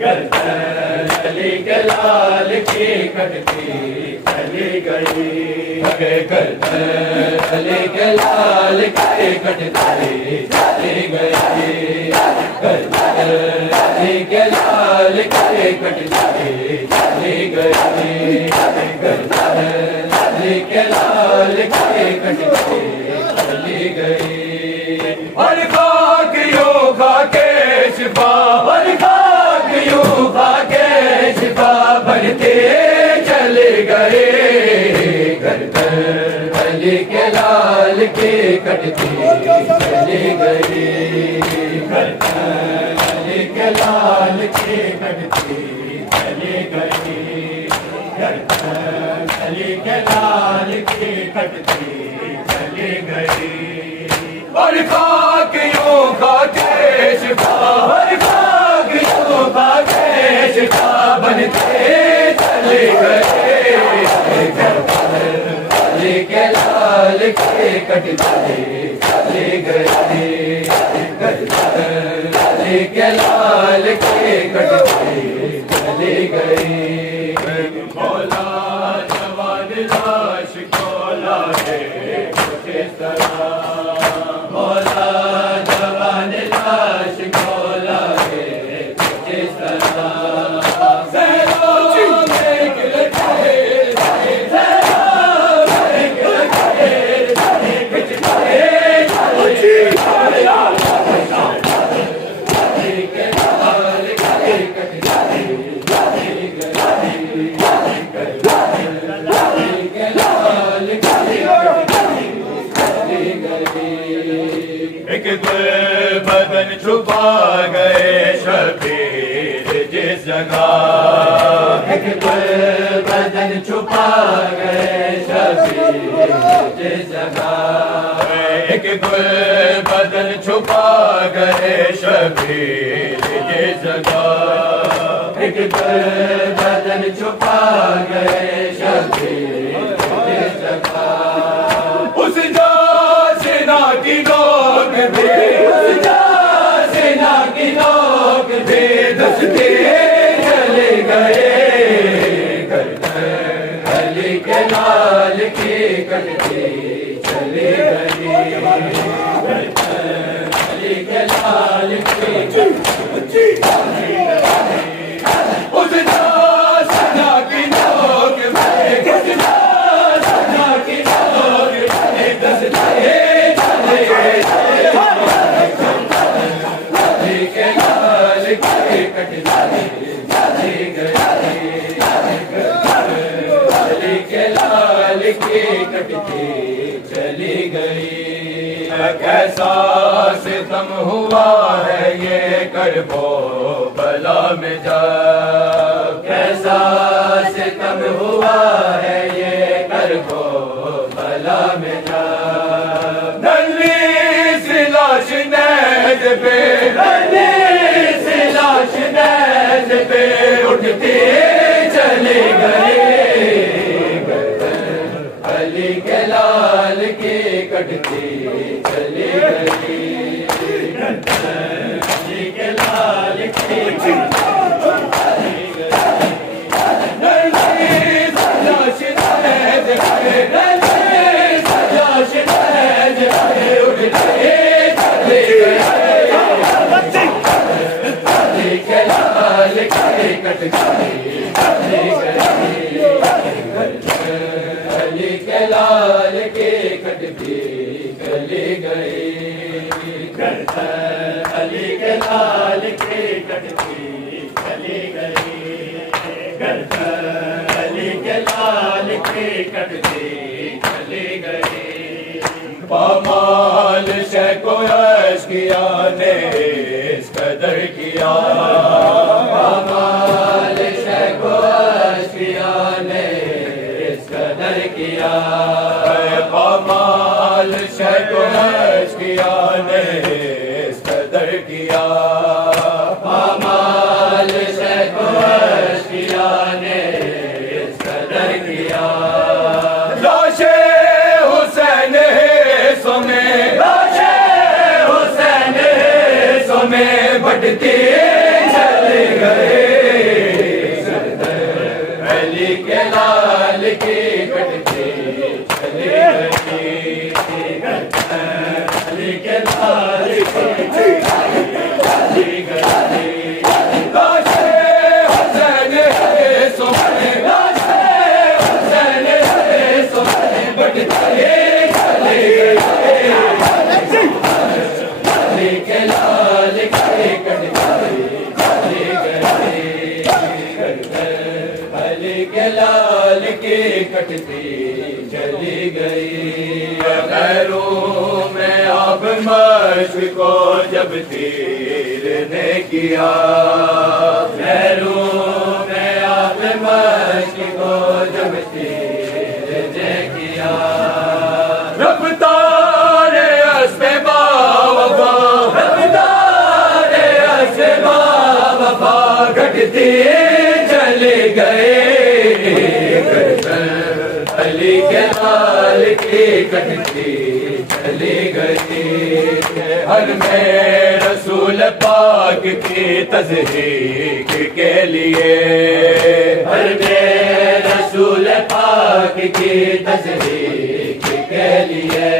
گردن علی کے لال کی کٹتی چلی گئی، گردن علی کے لال کی کٹتی چلی گئی، گردن علی کے لال کی کٹتی چلی گئی، گردن علی کے لال کی کٹتی چلی گئی، اور خاک یوں کھا کے شفا، اور خاک یوں کھا کے شفا بنتے چلے گئے، گردن علی کے لال کی کٹتی چلی گئی، گردن علی کے لال کی کٹتی چلی گئی، گردن علی کے لال کی کٹتی چلی گئی، اور خاک یوں کھا کے شفا، اور خاک یوں کھا کے شفا بنتے چلے گئے، گردن علی کے لال کی کٹتی چلی گئی، گردن علی کے لال کی کٹتی چلی گئی، مولا جوان لاش کو لائے کچھ اس طرح، مولا جوان لاش کو لائے کچھ اس طرح، زہروں میں گل گئے، زہروں میں گل گئے، کچھ گئے علی کے لال کی کٹتی چلی گئی، علی کے لال کی کٹتی چلی گئی، ایک گل بدن چھپا گئے شبیر جس جگہ، ایک گل بدن چھپا گئے شبیر جس جگہ، ایک گل بدن چھپا گئے شبیر جس جگہ، ایک گل بدن چھپا گئے شبیر جس جگہ، اس جا سینا کی نوک بھی، اس جا سینا کی نوک بھی دستے چلے گئے، گردن علی کے لال کی کٹتی چلی گئی، گردن علی کے لال کی کٹتی چلی گئی، اس جا سینا کی نوک میں، اس جا سینا کی نوک میں دستے چلے گئے، علی کے لال کی کٹتی چلی گئی، علی کے لال کی کٹتی چلی گئی، کیسا ستم ہوا ہے یہ کرب و بلا میں جا، کیسا ستم ہوا ہے یہ کرب و بلا میں جا، نلی سی لاش نیز پہ، نلی سی لاش نیز پہ اٹھتی چلی گئی، گردن علی کے لال کی کٹتی چلی گئی، گردن علی کے لال کی کٹتی چلی گئی، نلی سی لاش نیز پہ، نلی سی لاش نیز پہ اٹھتی چلی گئی، علی کے لال کی کٹتی چلی گئی، علی کے لال کی کٹتی چلی گئی، گردن علی کے لال کی کٹتی چلی گئی، گردن علی کے لال کی کٹتی چلی گئی، پامال شے کو عشق کیا نے اس قدر کیا، پامال شے کو عشق کیا نے اس قدر کیا، پامال شے کو عشق کیا نے اس قدر کیا، پامال شے کو عشق کیا نے اس قدر کیا، لاش حسین سونے، لاش حسین سونے بڑھتی چلے گئے، کے لال کی کٹتی چلی گئی غیروں میں آب مشق کو جب تیر نے کیا غیروں میں آب مشق کو جب تیر نے کیا رفتار اسب باوفا رفتار اسب باوفا گھٹتی چلے گئے علی کے لال کی کٹتی چلی گئی ہر میں رسول پاک کی تصدیق کے لیے ہر میں رسول پاک کی تصدیق کے لیے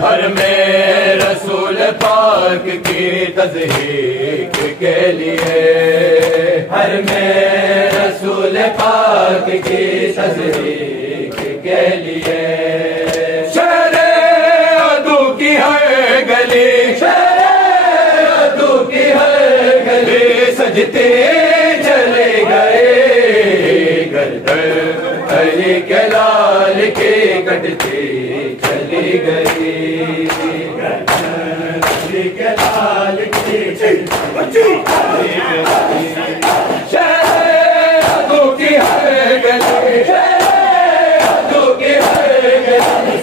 ہر میں رسول پاک کی تصدیق کے لیے ہر میں رسول پاک کی تصدیق کے لیے شہر عدو کی ہر گلی شہر عدو کی ہر گلی سجتے چلے گئے گردن علی کے لال کی کٹتی چلی گئی گردن علی کے لال کی چلی گئی شہر عدو کی ہر گلی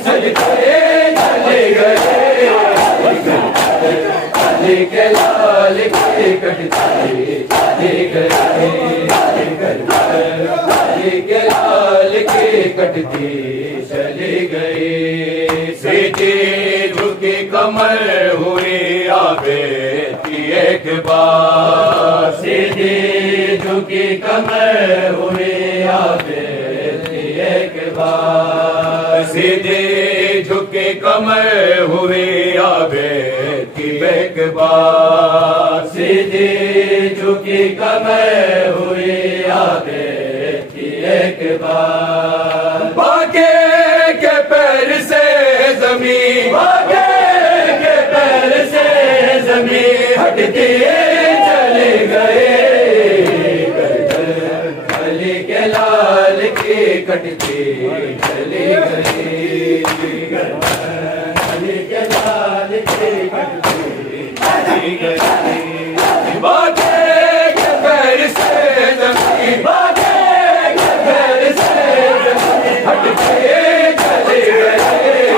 سجتے چلے گئے علی کے لال کی کٹتی چلی گئی علی کے لال کی کٹتی چلی گئی سیدھی جھکی کمر ہوئی آبے کی ایک بار سیدھی جھکی کمر ہوئی آبے کی ایک بار سیدھی جھکی کمر ہوئی آبے کی ایک بار سیدھی جھکی کمر ہوئی آبے کی ایک بار باقی کے پیر سے زمین باقی کے پیر سے زمین ہٹتی چلے گئے علی کے لال کی کٹتی چلی گئی علی کے لال کی کٹتی چلی گئی باقی کے پیر سے زمین باقی کے پیر سے زمین ہٹتی چلی گئی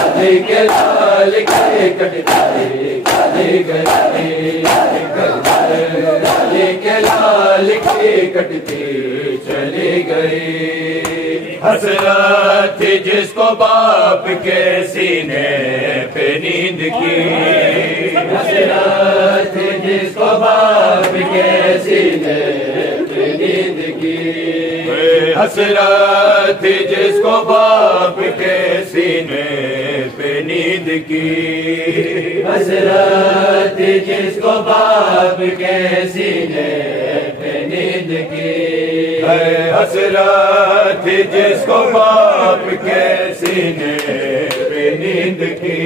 علی کے لال کی کٹتی چلی گئی علی کے لال کی کٹتی چلی گئی حسرت تھی جس کو باپ کے سینے پہ نیند کی حسرت تھی جس کو باپ کے سینے پہ نیند کی حسرت تھی جس کو باپ کے سینے پہ نیند کی حسرت تھی جس کو باپ کے سینے پہ نیند کی حسرت تھی جس کو باپ کے سینے پہ نیند کی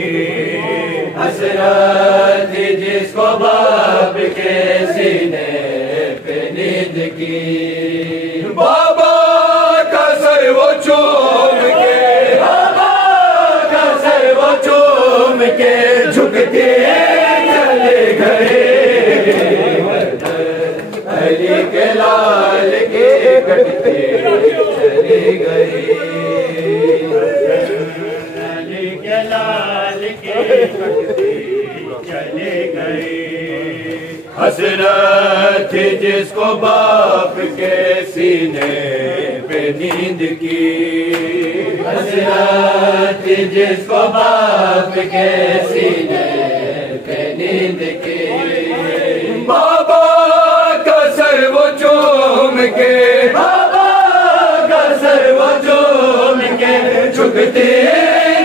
حسرت تھی جس کو باپ کے سینے پہ نیند کی بابا کا سر وہ چوم کے بابا کا سر وہ چوم کے جھکتے چلے گئے علی کے لال کی کٹتی چلی گئی علی کے لال کی کٹتی چلی گئی حسرت تھی جس کو باپ کے سینے پہ نیند کی حسرت تھی جس کو باپ کے سینے پہ نیند کی بابا کا سر وہ چوم کے بابا کا سر وہ چوم کے جھکتے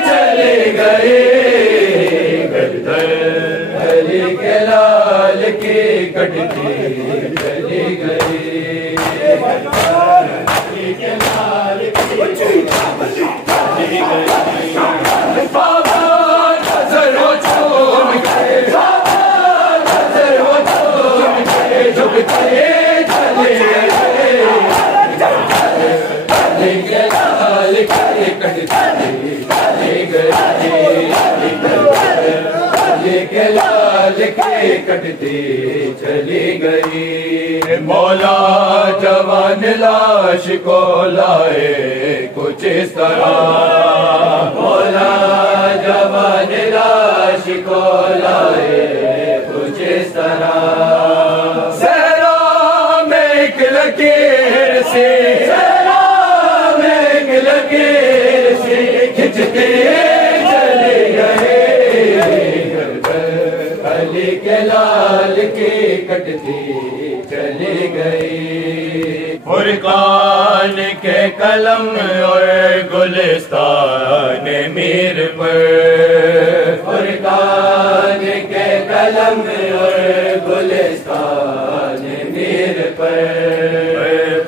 چلے گئے علی کے لال کی کٹتی چلی گئی علی کے لال کی چلی گئی بابا کا سر وہ چوم کے بابا کا سر وہ چوم کے جھکتے چلے گئے کٹتی چلی گئی مولا جوان لاش کو لائے کچھ اس طرح مولا جوان لاش کو لائے کچھ اس طرح صحرا میں ایک لکیر سے صحرا میں ایک لکیر سے کھچتے چلے گئے علی کے لال کی کٹتی چلی گئی فرقان کے قلم اور گلستان میر پر فرقان کے قلم اور گلستان میر پر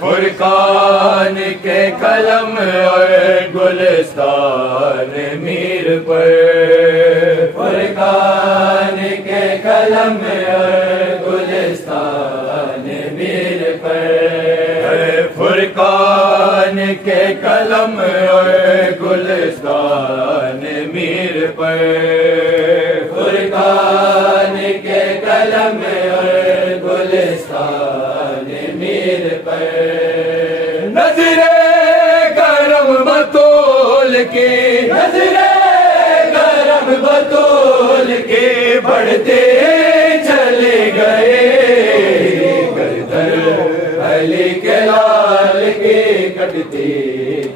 فرقان کے قلم اور گلستان میر پر فرقان کے قلم اور گلستان میر پر فرقان کے قلم اور گلستان میر پر فرقان کے قلم اور گلستان میر پر نظر کرم بطول کی نظر کرم بطول کے بڑھتے چلے گئے گردن علی کے لال کی کٹتی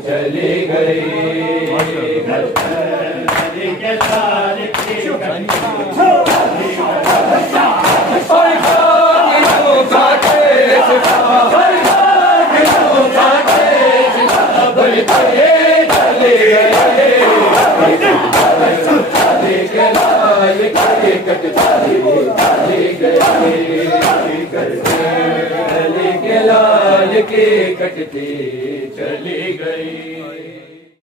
چلی گئی علی کے لال کی علی کے لال کی کٹتی چلی گئی